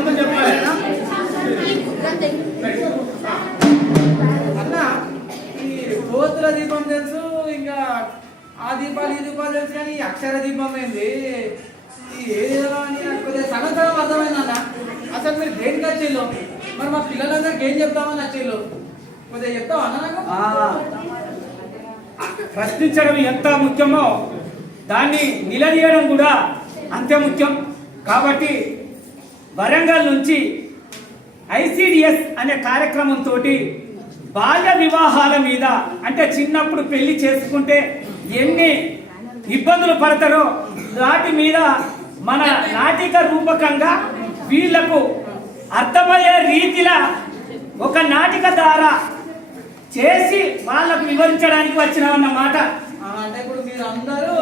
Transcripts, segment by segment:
అంతా చెప్పాలి అన్న. ఈ కోతుల దీపం తెలుసు, ఇంకా ఆ దీపాలు ఈ దీపాలు తెలుసు, కానీ ఈ అక్షర దీపం ఏంది ఏదో అని కొద్దిగా సగం సగం అర్థమైంది అన్న. అసలు మీరు దేనికి వచ్చిళ్ళు, మరి మా పిల్లలందరికీ ఏం చెప్తామని వచ్చిళ్ళు కొద్దిగా చెప్తావా అన్న నాకు? ప్రశ్నించడం ఎంత ముఖ్యమో దాన్ని నిలదీయడం కూడా అంతే ముఖ్యం. కాబట్టి వరంగల్ నుంచి ఐసిడిఎస్ అనే కార్యక్రమంతో బాల్య వివాహాల మీద, అంటే చిన్నప్పుడు పెళ్లి చేసుకుంటే ఎన్ని ఇబ్బందులు పడతారో వాటి మీద మన నాటిక రూపకంగా వీళ్లకు అర్థమయ్యే రీతిలో ఒక నాటిక ద్వారా చేసి వాళ్ళకు వివరించడానికి వచ్చినామన్నమాట. అంటే ఇప్పుడు మీరు అందరూ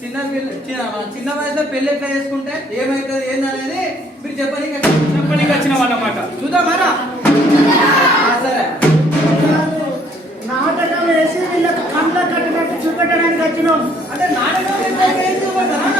చిన్న వయసులో పెళ్లి ఎట్లా చేసుకుంటే ఏమైతుంది ఏందనేది మీరు చెప్పడానికి వచ్చినామన్నమాట. చూద్దామారా? సరే, నాటకం వేసి వీళ్ళకి కళ్ళ కట్టినట్టు చూపెట్టడానికి వచ్చినాం. అంటే నాటకం ఏం చూపెడతారా?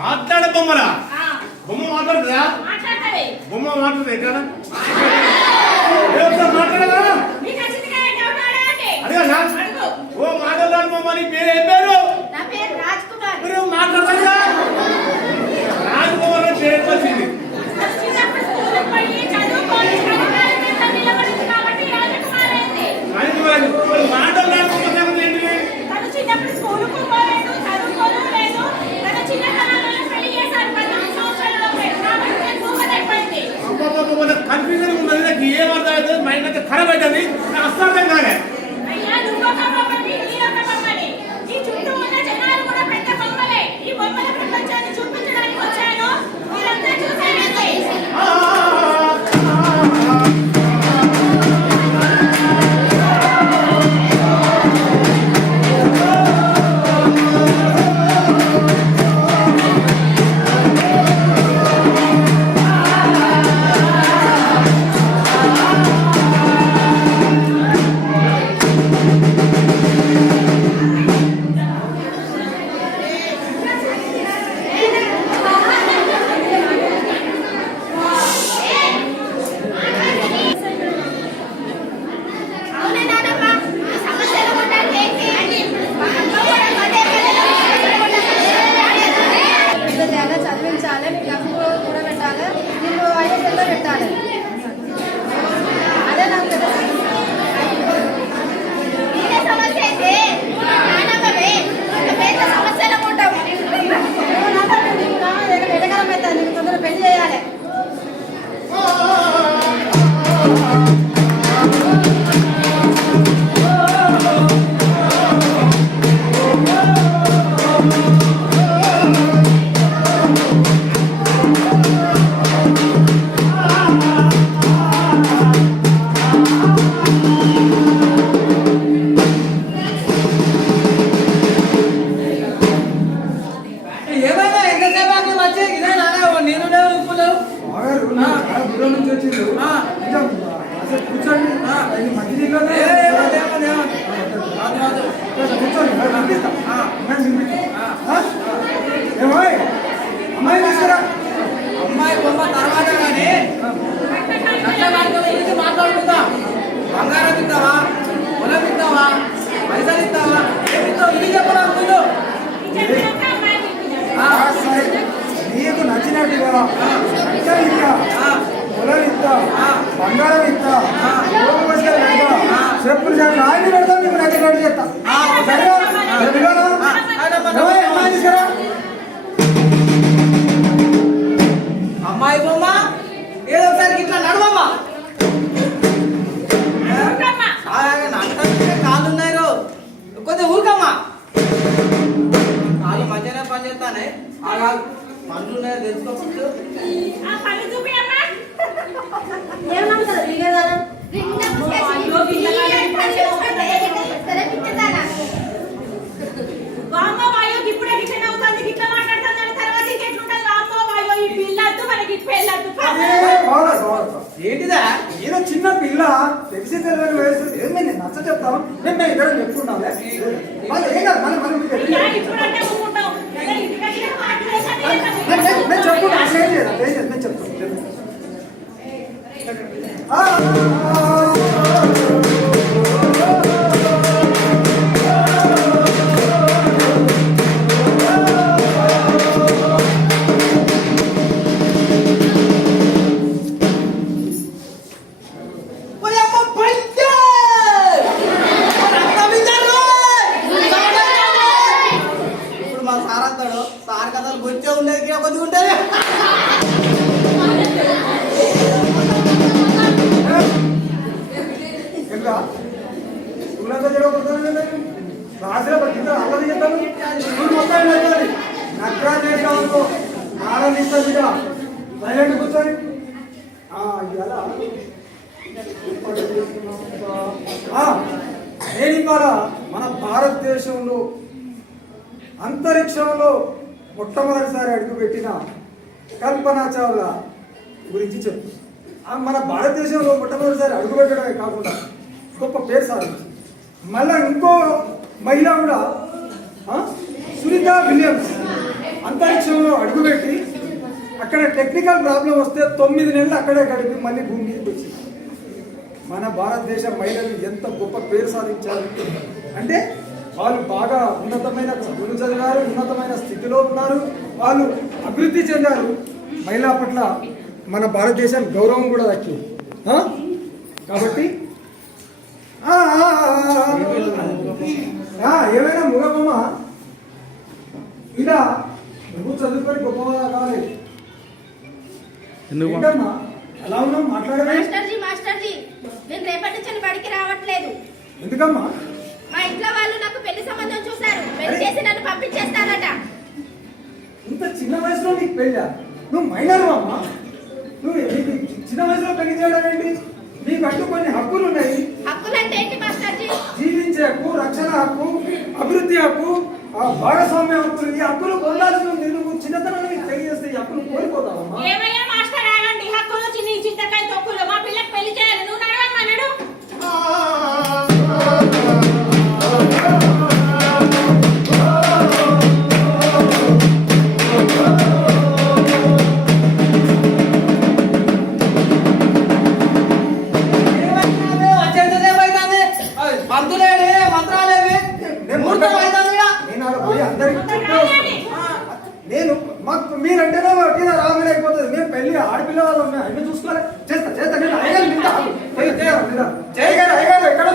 మాట్లాడే బొమ్మలా? బొమ్మ మాట్లాడుతుందా? బొమ్మ మాట్లాడుతుంది ఎక్కడ మాట్లాడదా? అడిగా ఓ మాట్లాడాలి బొమ్మ. నీ పేరు ఏం పేరు? మీరు మాట్లాడదా? రాజకుమార్ పేరు ఎట్లా వచ్చింది? కన్ఫ్యూజన్ ఉన్నది. నాకు ఏమర్థం అవుతుంది, మైండ్ అంతా ఖరాబ్ అవుతుంది. నాకు అర్థం కాలే. అమ్మాయి బొమ్మ తర్వాత కానీ మాట్లాడుకుందాం. బంగారం ఇస్తావా, పొలం ఇస్తావా, పైసలు ఇస్తావా, ఏమిస్తావు ఇది చెప్పడం ముందు. నీకు నచ్చినట్టుగా పొలం ఇస్తా, బంగారం ఇస్తా గోల్డ్ బస్తా పెడతా చెప్పులు చేస్తా అన్ని పెడతా మీకు నచ్చిన రెడీ చేస్తా సరేనా? అమ్మాయి తీసుకురా. అమ్మాయి బొమ్మ ఏదో ఒకసారి ఇట్లా నడవమ్మా. కాళ్ళు ఉన్నాయి రో కొద్దిగా ఊరుకమ్మా. కాళ్ళు మంచిగానే పని చేస్తానే. పండ్లు ఉన్నాయో తెలుసుకోవచ్చు. ఏంటిదా ఏదో చిన్న పిల్ల తెలిసి తెలియని వయసు ఏమైంది నచ్చ చెప్తాను మేము ఇద్దరం చెప్పుకుంటాం ఏం కాదు మనం మనం నేను చెప్పుకుంటాను ఏం లేదు నేను చెప్తాను కూర్చొని నేను ఇవాళ మన భారతదేశంలో అంతరిక్షంలో మొట్టమొదటిసారి అడుగుపెట్టిన కల్పనా చావ్లా గురించి చెప్పు. మన భారతదేశంలో మొట్టమొదటిసారి అడుగుపెట్టడమే కాకుండా గొప్ప పేరు సాధించి మళ్ళా ఇంకో మహిళ కూడా సునీతా విలియమ్స్ అంతరిక్షంలో అడుగుపెట్టి అక్కడ టెక్నికల్ ప్రాబ్లం వస్తే 9 నెలలు అక్కడే గడిపి మళ్ళీ భూమి మీదకి వచ్చింది. మన భారతదేశ మహిళలు ఎంత గొప్ప పేరు సాధించారు అంటే వాళ్ళు బాగా ఉన్నతమైన చదువులు చదివారు, ఉన్నతమైన స్థితిలో ఉన్నారు, వాళ్ళు అభివృద్ధి చెందారు. మహిళల పట్ల మన భారతదేశానికి గౌరవం కూడా దక్కింది. కాబట్టి ఏమైనా ముగమ్మ ఇలా నువ్వు చదువుకొని గొప్పగా కావాలి. ఏంటమ్మా అలా ఉన్నావు మాట్లాడమే? మాస్టర్జీ నేను రేపటి నుంచి బడికి రావట్లేదు. ఎందుకమ్మా? మా ఇంట్లో వాళ్ళు నాకు పెళ్లి సంబంధం చూశారు. పెళ్లి చేసి నన్ను పంపించేస్తారట. ఇంత చిన్న వయసులో నీకు పెళ్ళా? నువ్వు మైనర్ అమ్మా. నువ్వు చిన్న వయసులో పెళ్లి చేయడం ఏంటి? నీకంటూ కొన్ని హక్కులు ఉన్నాయి. హక్కులు అంటే ఏంటి మాస్టర్జీ? జీవించే హక్కు, రక్షణ హక్కు, అభివృద్ధి హక్కు, భాగస్వామ్య హక్కులు. ఈ హక్కులు పొందాల్సి ఉంది. నువ్వు చిన్నతనం నీకు తెలియజేస్తే ఈ హక్కులు కోల్పోతావమ్మా. ఏమయ్యా మాస్టర్ ఆగండి. హక్కులు చిన్న చింతకాయ తొక్కులు. మా పిల్లకి పెళ్లి చేయాలి. నువ్వు నడవమన్నాడు. నేను మాకు మీరంటేనే రాగానే అయిపోతుంది. మేము పెళ్లి ఆడపిల్ల వాళ్ళు అన్ని చూసుకోవాలి. చేస్తా చేస్తా నేను అయ్యాను చేయగారు అయ్యారు ఎక్కడ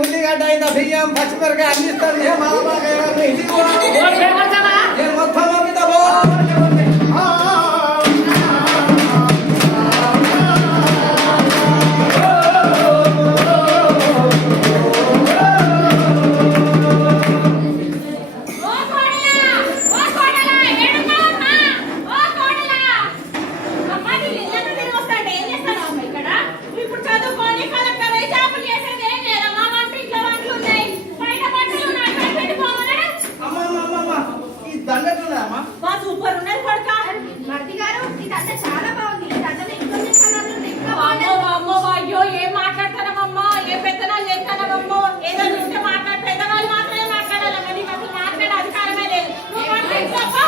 ఉల్లిగడ్డ అయిన బియ్యం పచ్చిమిరకాయ అందిస్తాను. మొత్తం ఇప్పుడు చదువుకొని కలెక్టర్ అయి చేపలు పెద్దవాళ్ళు చేస్తానమ్మో ఏదో ఉంటే మాట్లాడి పెద్దవాళ్ళు మాత్రమే మాట్లాడాలి మరి మాకు మాట్లాడే అధికారమే లేదు నువ్వు మాట్లాడుతావా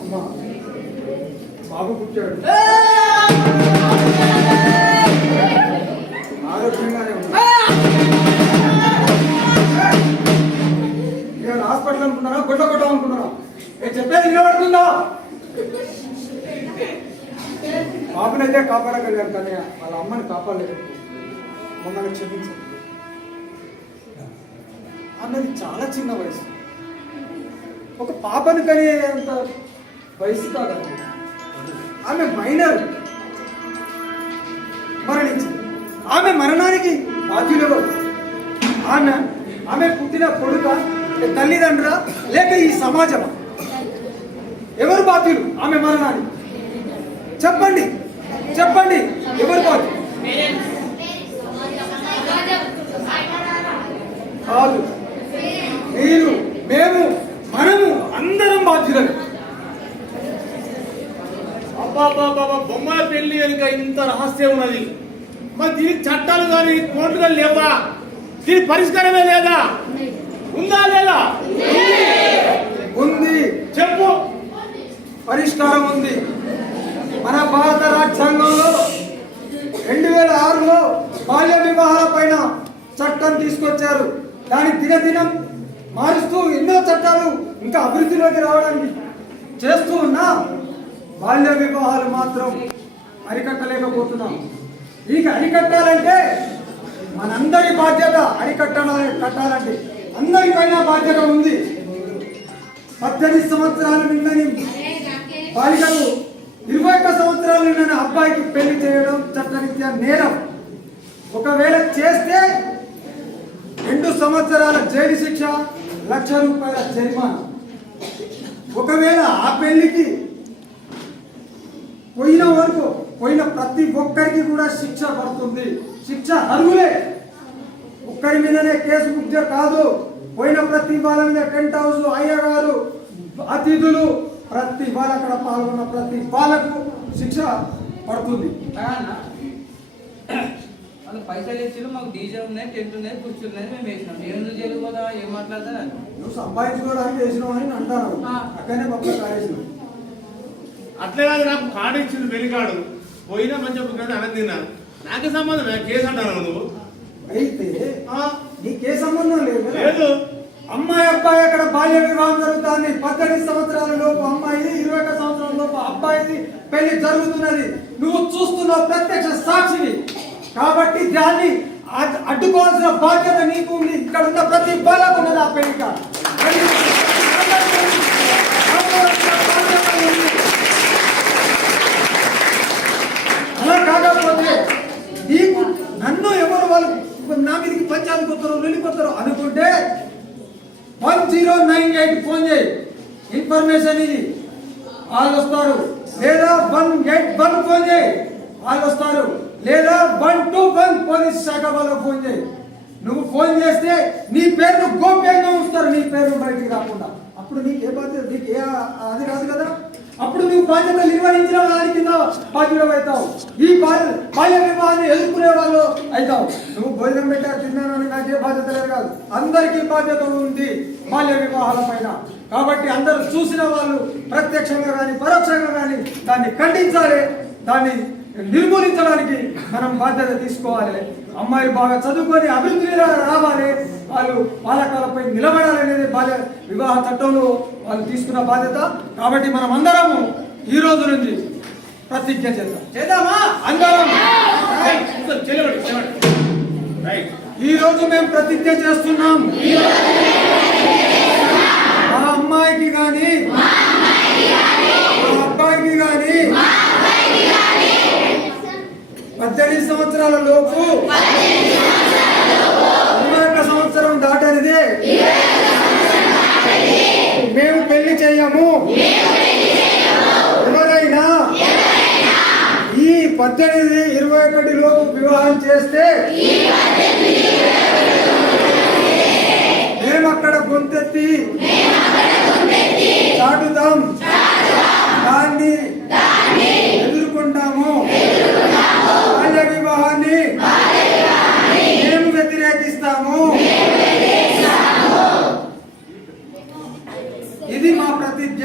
అమ్మా బాబు పుట్టాడు ఆరోగ్యంగానే ఉన్నాడు నేను హాస్పిటల్ అనుకున్నారా గుడ్డ కొట్టాం అనుకున్నారా నేను చెప్పేది నిలబడుతుందా బాబునైతే కాపాడగలిగాను కానీ వాళ్ళ అమ్మని కాపాడలేదు మమ్మల్ని క్షమించండి అన్నది చాలా చిన్న వయసు ఒక పాపను కనేంత వయసు కాదండి ఆమె మైనర్ మరణించింది ఆమె మరణానికి బాధ్యులెవరు ఆమె పుట్టిన కొడుక తల్లిదండ్రుల లేక ఈ సమాజమా ఎవరు బాధ్యులు ఆమె మరణానికి చెప్పండి చెప్పండి ఎవరు బాధ్యులు కాదు మీరు మేము మనము అందరం బాధ్యులం అబ్బా బొమ్మల పెళ్లి కనుక ఇంత రహస్యం ఉన్నది మరి దీనికి చట్టాలు కానీ కోర్టులు కానీ లేవా దీనికి పరిష్కారమే లేదా ఉందా లేదా ఉంది చెప్పు పరిష్కారం ఉంది మన భారత రాజ్యాంగంలో 2006లో బాల్య వివాహాల పైన చట్టం తీసుకొచ్చారు దాని దినదినం మారుస్తూ ఎన్నో చట్టాలు ఇంకా అభివృద్ధిలోకి రావడానికి చేస్తూ ఉన్నా బాల్య వివాహాలు మాత్రం అరికట్టలేకపోతున్నాం ఇక అరికట్టాలంటే మనందరి బాధ్యత కట్టాలంటే అందరిపైన బాధ్యత ఉంది 18 సంవత్సరాలు నిండని బాలికలు 21 సంవత్సరాలు నిండిన అబ్బాయికి పెళ్లి చేయడం చట్టరీత్యా నేరం ఒకవేళ చేస్తే 2 సంవత్సరాల జైలు శిక్ష ₹1,00,000 జరిమానా ఒకవేళ ఆ పెళ్లికి పోయిన ప్రతి ఒక్కరికి కూడా శిక్ష పడుతుంది శిక్ష అర్హులే ఒక్కరి మీదనే కేసు బుక్ కాదు పోయిన ప్రతి వాళ్ళ మీద టెంట్ హౌస్ అయ్యగారు అతిథులు ప్రతి వాళ్ళ అక్కడ పాల్గొన్న ప్రతి వాళ్ళకు శిక్ష పడుతుంది వాళ్ళు పైసలు ఇచ్చారు మాకు డీజే ఉన్నాయి టెంట్ ఉన్నాయి కుర్చీలు ఉన్నాయి మేము వేసినాం ఎందుకు చేయకపోదా ఏం మాట్లాడతారు నువ్వు సంపాదించుకోవడానికి వేసినావు అని అంటారు అక్కడనే పక్కన కాడేసినావు అట్లే కాదు నాకు కార్డు ఇచ్చింది పెళ్లికాడు పోయినా మంచి అన్నం తిన్నాను నాకే సంబంధం కేసు అంటాను నువ్వు అయితే నీకే సంబంధం లేదు అమ్మాయి అబ్బాయి అక్కడ బాల్య వివాహం జరుగుతుంది. 18 సంవత్సరాల లోపు అమ్మాయి 21 సంవత్సరాల లోపు అబ్బాయిది పెళ్లి జరుగుతున్నది. నువ్వు చూస్తున్నావు, ప్రత్యక్ష సాక్షివి. కాబట్టి దాన్ని అడ్డుకోవాల్సిన బాధ్యత నీకు ఉంది. ఇక్కడ ఉన్న ప్రతి బాలకు ఉన్నది ఆ పెళ్లిక. అలా కాకపోతే నీకు నన్ను ఎవరు వాళ్ళు నా మీదకి పంచాయతీ కొత్తరు వెళ్ళిపోతారు అనుకుంటే 1098 ఫోన్ చేయి, ఇన్ఫర్మేషన్ ఇది, వాళ్ళు వస్తారు. లేదా 181 ఫోన్ చేయి, వాళ్ళు వస్తారు. లేదా 121 పోలీస్ శాఖ వాళ్ళకు ఫోన్ చేయి. నువ్వు ఫోన్ చేస్తే నీ పేరును గోప్యంగా ఉంచుతారు, నీ పేరు బయటికి రాకుండా. అప్పుడు నీకు ఏ బాధ్యత, నీకు ఏ అది కాదు కదా. అప్పుడు నువ్వు బాధ్యత నిర్వహించిన వాళ్ళ కింద బాధ్యులు అవుతావు. ఈ బాల్య వివాహాన్ని ఎదుర్కొనే వాళ్ళు అవుతావు. నువ్వు భోజనం పెట్టా తిన్నానని నాకే బాధ్యత లేదు కాదు, అందరికీ బాధ్యత ఉంది బాల్య వివాహాల పైన. కాబట్టి అందరూ చూసిన వాళ్ళు ప్రత్యక్షంగా కానీ పరోక్షంగా కానీ దాన్ని ఖండించాలి, దాన్ని నిర్మూలించడానికి మనం బాధ్యత తీసుకోవాలి. అమ్మాయిలు బాగా చదువుకొని అభివృద్ధి రావాలి, వాళ్ళు బాలకాలపై నిలబడాలి అనేది బాల్య వివాహ చట్టంలో వాళ్ళు తీసుకున్న బాధ్యత. కాబట్టి మనం అందరము ఈ రోజు నుంచి ప్రతిజ్ఞ చేద్దామా? అందరం ఈ రోజు మేము ప్రతిజ్ఞ చేస్తున్నాం. మా అమ్మాయికి కానీ మా అబ్బాయికి కానీ 18 సంవత్సరాల లోపు 21 సంవత్సరం దాటనిదే చేయము. ఎవరైనా ఈ 18-21 లోపు వివాహం చేస్తే మేమక్కడ గొంతెత్తి చాటుదాం, దాన్ని ఎదుర్కొంటాము. బాల్య వివాహాన్ని మేము వ్యతిరేకిస్తాము. ఇది మా ప్రతిజ్ఞ.